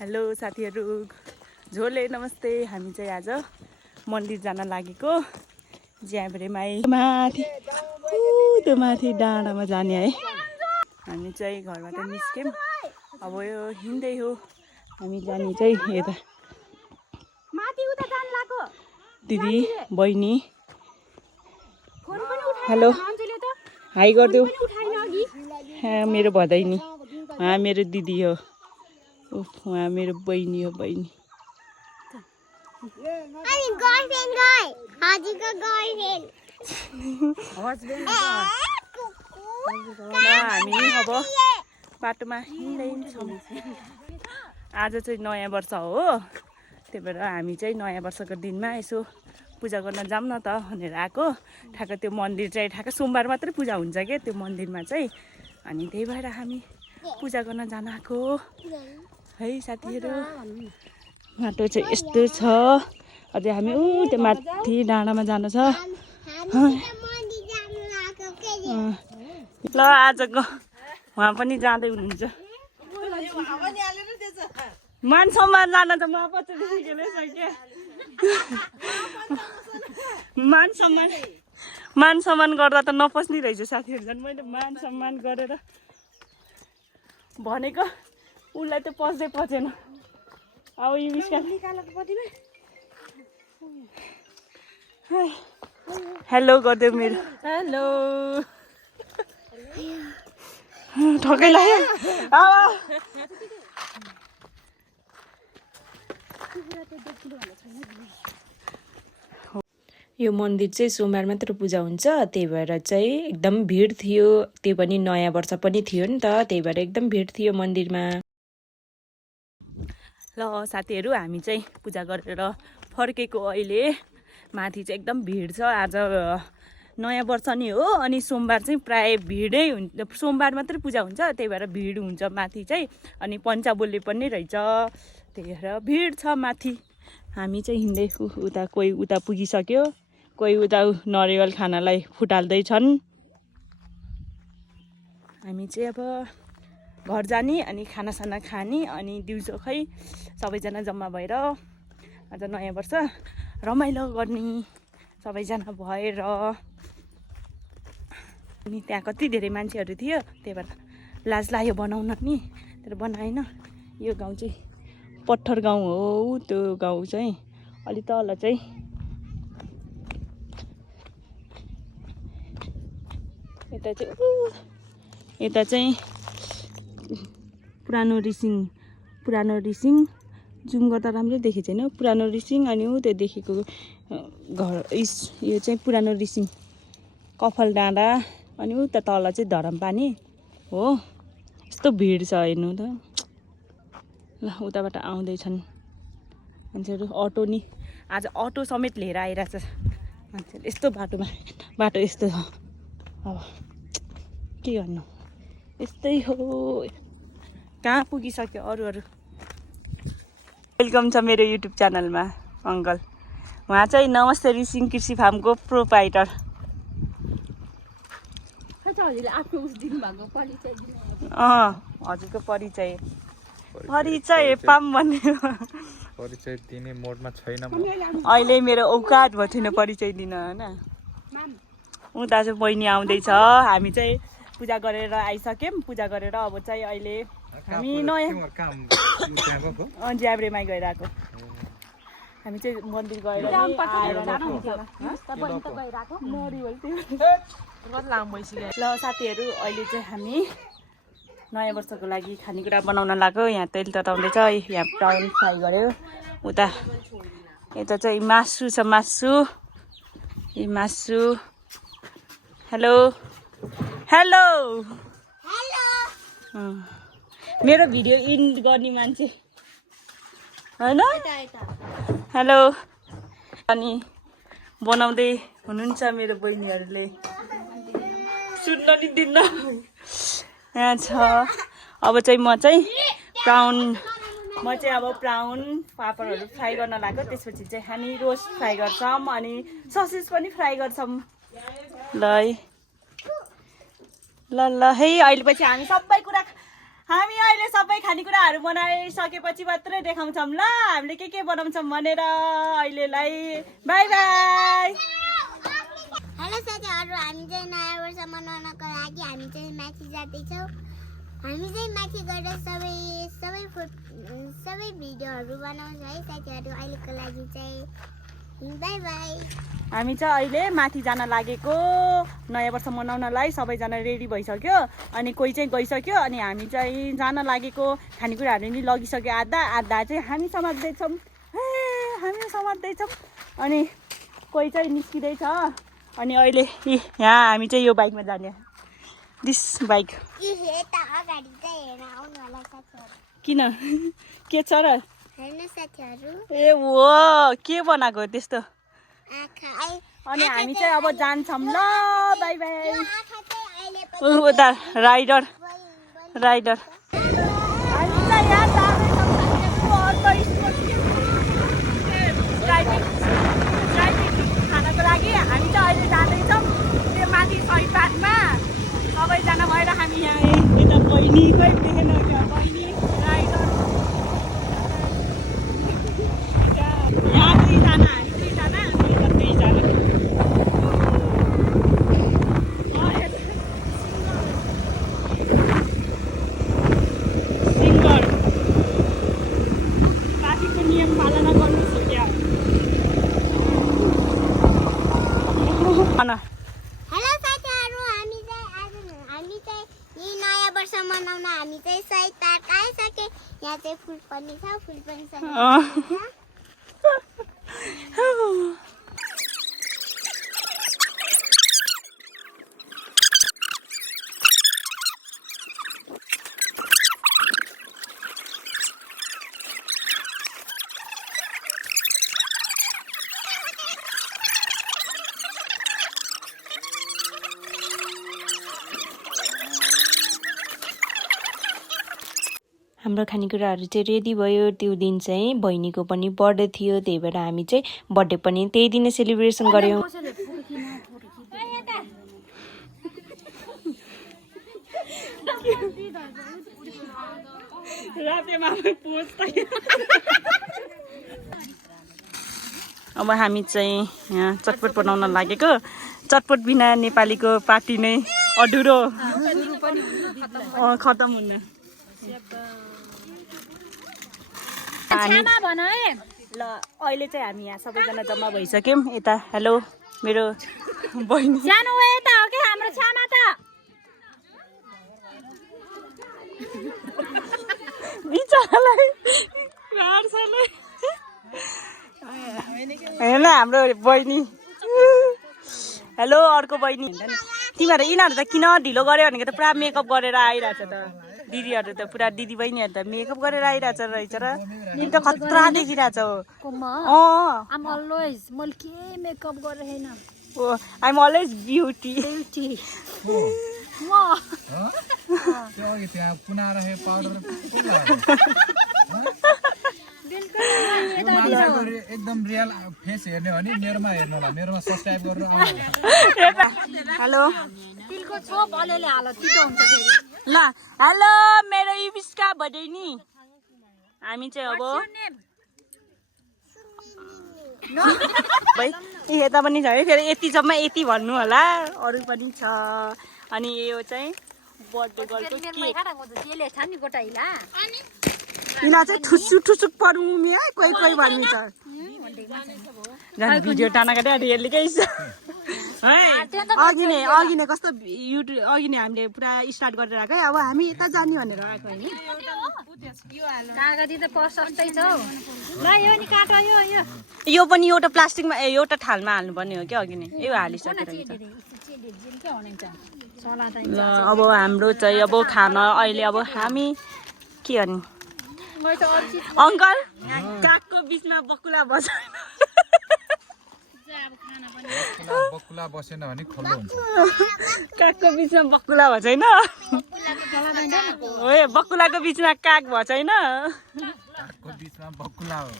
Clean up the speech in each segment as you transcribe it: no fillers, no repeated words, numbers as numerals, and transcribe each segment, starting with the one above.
Hello साथीहरू, झोले नमस्ते। हामी चाहिँ आज मन्दिर जान लागेको ज्याब्रेमाई माथि त्यो माथि डाँडामा जाने है। हामी चाहिँ घरबाट निस्क्यौँ, अब यो हिँड्दै हो हामी जाने चाहिँ यता। दिदी बहिनी हेलो हाई गरिदेऊ। मेरो भदैनी मेरो दिदी हो, उहाँ मेरो बहिनी हो। बहिनी हामी अब बाटोमा हिँड्दैछौँ। आज चाहिँ नयाँ वर्ष हो, त्यही भएर हामी चाहिँ नयाँ वर्षको दिनमा यसो पूजा गर्न जाऊँ न त भनेर आएको। ठ्याक्क त्यो मन्दिर चाहिँ ठ्याक्क सोमबार मात्रै पूजा हुन्छ क्या त्यो मन्दिरमा चाहिँ, अनि त्यही भएर हामी पूजा गर्न जान आएको है साथीहरू। बाटो चाहिँ यस्तो छ, अझै हामी त्यो माथि डाँडामा जानु छ। ल आजको उहाँ पनि जाँदै हुनुहुन्छ। मान सम्मान जान त म पछाडि सिकेकै मान सम्मान गर्दा त नपस्ने रहेछ साथीहरू। झन् मैले मान सम्मान गरेर भनेको उसलाई त पस्दै पचेन। अब यो हेलो गरिदेऊ मेरो। हेलो ठकै लाग्यो। यो मन्दिर चाहिँ सोमबार मात्र पूजा हुन्छ, त्यही भएर चाहिँ एकदम भिड थियो। त्यो पनि नयाँ वर्ष पनि थियो नि त, त्यही भएर एकदम भिड थियो मन्दिरमा। ल साथीहरू, हामी चाहिँ पूजा गरेर फर्केको अहिले। माथि चाहिँ एकदम भिड छ। आज नयाँ वर्ष नि हो, अनि सोमबार चाहिँ प्राय भिडै हुन्छ। सोमबार मात्रै पूजा हुन्छ, त्यही भएर भिड हुन्छ माथि चाहिँ। अनि पन्चाबोली पनि रहेछ, त्यही भएर भिड छ माथि। हामी चाहिँ हिँड्दै उता, कोही उता पुगिसक्यो, कोही उता नरिवल खानालाई फुटाल्दैछन्। हामी चाहिँ अब घर जाने अनि खानासाना खाने, अनि दिउँसो खै सबैजना जम्मा भएर आज नयाँ वर्ष रमाइलो गर्ने सबैजना भएर। अनि त्यहाँ कति धेरै मान्छेहरू थियो, त्यही भएर लाज लाग्यो बनाउन नि, तर बनाएन। यो गाउँ चाहिँ पत्थर गाउँ हो। त्यो गाउँ चाहिँ अलि तल चाहिँ यता चाहिँ पुरानो रिसिङ जुम गर्दा राम्रै देखेको छैन। पुरानो रिसिङ अनि त्यो देखेको घर यो चाहिँ पुरानो रिसिङ कफल डाँडा, अनि उता तल चाहिँ धरमपानी हो। यस्तो भिड छ हेर्नु त। ल उताबाट आउँदैछन् मान्छेहरू। अटो नि आज अटो समेत लिएर आइरहेछ मान्छेहरू। यस्तो बाटो यस्तो छ, अब के गर्नु, यस्तै हो। कहाँ पुगिसक्यो अरू। वेलकम छ मेरो युट्युब च्यानलमा अङ्कल। उहाँ चाहिँ नमस्ते रिसिङ कृषि फार्मको प्रोप्राइटर। हजुरको परिचय पाम भन्ने परिचय दिने मोडमा छैन म। अहिले मेरो औकात भएको छैन परिचय दिन होइन। उता चाहिँ बहिनी आउँदैछ। हामी चाहिँ पूजा गरेर आइसक्यौँ। पूजा गरेर अब चाहिँ अहिले हामी नयाँ ज्याब्रेमा गइरहेको। हामी चाहिँ मन्दिर गएर ल साथीहरू, अहिले चाहिँ हामी नयाँ वर्षको लागि खानेकुरा बनाउन लाग्यो। यहाँ तेल तताउँदैछ, यहाँ प्राउन फ्राई गऱ्यो। उता यता चाहिँ मासु छ, मासु। हेलो मेरो भिडियो इन गर्ने मान्छे होइन। हेलो। अनि बनाउँदै हुनुहुन्छ मेरो बहिनीहरूले, सुन्न नि दिन्न। यहाँ छ। अब चाहिँ म चाहिँ अब प्राउन पापडहरू फ्राई गर्न लाग्यो। त्यसपछि चाहिँ हामी रोस्ट फ्राई गर्छौँ, अनि ससेज पनि फ्राई गर्छौँ। ल है अहिले पछि हामी सबै कुरा हामी अहिले सबै खानेकुराहरू बनाइसकेपछि मात्रै देखाउँछौँ ल हामीले के बनाउँछौँ भनेर। अहिलेलाई बाई बाई। हेलो साथीहरू, हामी चाहिँ नयाँ वर्ष मनाउनको लागि हामी चाहिँ माथि जाँदैछौँ। हामी चाहिँ माथि गएर सबै भिडियोहरू बनाउँछ है साथीहरू। अहिलेको लागि चाहिँ बाई बाई। हामी चाहिँ अहिले माथि जान लागेको नयाँ वर्ष मनाउनलाई। सबैजना रेडी भइसक्यो अनि कोही चाहिँ गइसक्यो अनि हामी चाहिँ जान लागेको। खानेकुराहरू नि लगिसक्यो आधा चाहिँ हामी समात्दैछौँ अनि कोही चाहिँ निस्किँदैछ। अनि अहिले यहाँ हामी चाहिँ यो बाइकमा जाने। दिस बाइक यता अगाडि चाहिँ हेर्न आउनु होला साथीहरू। किन के छ र? हेर्नु साथीहरू, ए हो के बनाएको त्यस्तो? आँखा अनि हामी चाहिँ अब जान्छौँ ल बाई बाई। आँखा चाहिँ अहिले उता राइडर हामी चाहिँ यहाँ जाँदैछौँ खानको लागि। हामी चाहिँ अहिले जाँदैछौँ त्यो माथि सही पार्कमा सबैजना भएर। हामी यहाँ यता बहिनी कोही देखेन क्या, बहिनी राइडर यहाँ दुईजना हामी दुईजना अनि यता दुईजना। सिङ्गर ट्राफिकको नियम पालना गर्नुहोस् हो क्या। हेलो साथीहरू, हामी चाहिँ यी नयाँ वर्ष मनाउन हामी चाहिँ सही पार्क आइसके। यहाँ चाहिँ फुल पनि छ, फुल पनि छ। हाम्रो खानेकुराहरू चाहिँ रेडी भयो। त्यो दिन चाहिँ बहिनीको पनि बर्थडे थियो, त्यही भएर हामी चाहिँ बर्थडे पनि त्यही दिन सेलिब्रेसन गऱ्यौँ। अब हामी चाहिँ यहाँ चटपट बनाउन लागेको। चटपट बिना नेपालीको पार्टी नै अधुरो खतम हुन्न। ल अहिले चाहिँ हामी यहाँ सबैजना जम्मा भइसक्यौँ। यता हेलो मेरो बहिनी सानो यता हो के हाम्रो छामा त हेर्न हाम्रो बहिनी। हेलो अर्को बहिनी। तिमीहरू यिनीहरू त किन ढिलो गऱ्यो भनेको त पुरा मेकअप गरेर आइरहेछ त। दिदीहरू त पुरा दिदी बहिनीहरू त मेकअप गरेर आइरहेछ रहेछ र तिमी त खतरा देखिरहेछ हो। आम अलवेज मैले के मेकअप गरेन आइम अलवेज ब्युटी। एकदम रियल फेस हेर्ने हो नि मेरोमा हेर्नु होला, मेरोमा सब्स्क्राइब गरेर हेलो तिलको छोप अलिअलि हाल तितो हुन्छ फेरि। ल हेलो मेरो इबिस्का बहिनी। हामी चाहिँ अब भाइ यता पनि छ है, फेरि यति जम्मा यति भन्नु होला, अरू पनि छ। अनि यो चाहिँ बर्थडे गर्लको केक। यिनीहरू चाहिँ ठुसुक परुमी है, कोही भन्नु छ भिडियो टाना काट्यो रियली केही छ है। अघि नै कस्तो युट्युब अघि नै हामीले पुरा स्टार्ट गरेर आएको है। अब हामी यता जाने भनेर आएको होइन। कागजी त सस्तै छ हौ। ल यो नि काट यो पनि एउटा प्लास्टिकमा एउटा थालमा हाल्नुपर्ने हो क्या। अघि नै यो हालिसकेर ल अब हाम्रो चाहिँ अब खाना अहिले अब हामी के गर्ने अङ्कल कागको बिचमा बकुला बसेन बकुला बसेन भने खल्लो हुन्छ। कागको बिचमा बकुला भएको छैन। हो बकुलाको बिचमा काग भएको छैन। कागको बिचमा बकुला हो।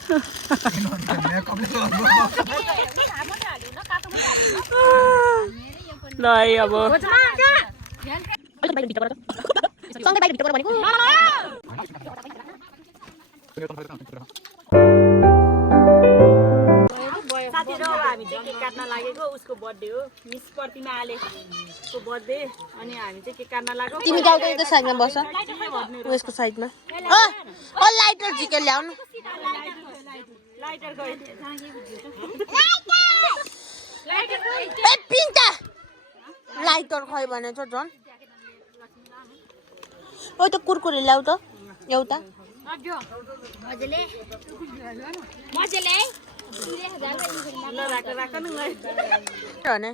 ल अब सँगै बाहिर भित्र भनेको साथीहरु अब हामी चाहिँ केक काट्न लागेको उसको बर्थडे हो मिस प्रतिमा आलेको बर्थडे अनि हामी चाहिँ केक काट्न लाग्यो तिमी गाउँको एउटा साइडमा बस उसको साइडमा लाइटर झिकेर ल्याउनु लाइटर गयो ए पिन्ता लाइटर खै भने छ झन् ओ त कुरकुरे ल्याउ त एउटा मजाले ल राख न भने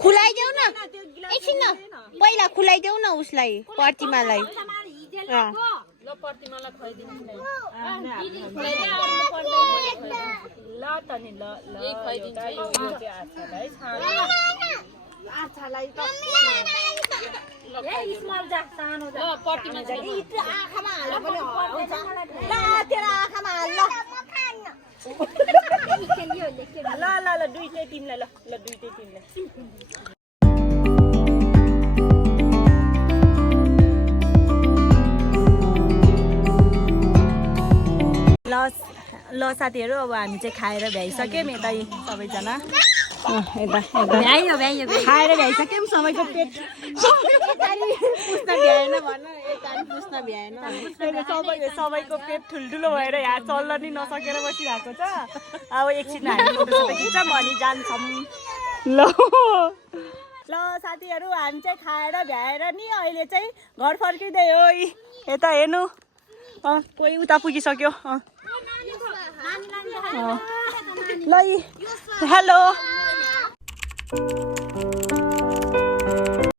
खुलाइदेऊ न एकछिन न पहिला खुलाइदेऊ न उसलाई प्रतिमालाई ल प्रतिमालाई खुवाइदिनु ल त नि ल आछालाई त स्मल जा सानो जा प्रतिमा जा आँखामा हाल्न पनि आउँछ ल तेरो आँखामा हाल ल दुईटै टिमलाई ल दुईटै टिमलाई ल साथीहरु अब हामी चाहिँ खाएर भ्याइसक्यौँ यता सबैजना खाएर भ्याइसक्यौँ सबैको पेट पुस्न भ्याएन भन पुस्न भ्याएन सबैको पेट ठुल्ठुलो भएर यहाँ चल्न नि नसकेर बसिरहेको छ अब एकछिन हामी फोटोसोटो खिच्छौँ अनि जान्छौँ ल साथीहरु हामी चाहिँ खाएर भ्याएर नि अहिले चाहिँ घर फर्किँदै हो यता हेर्नु कोही उता पुगिसक्यो ल हेलो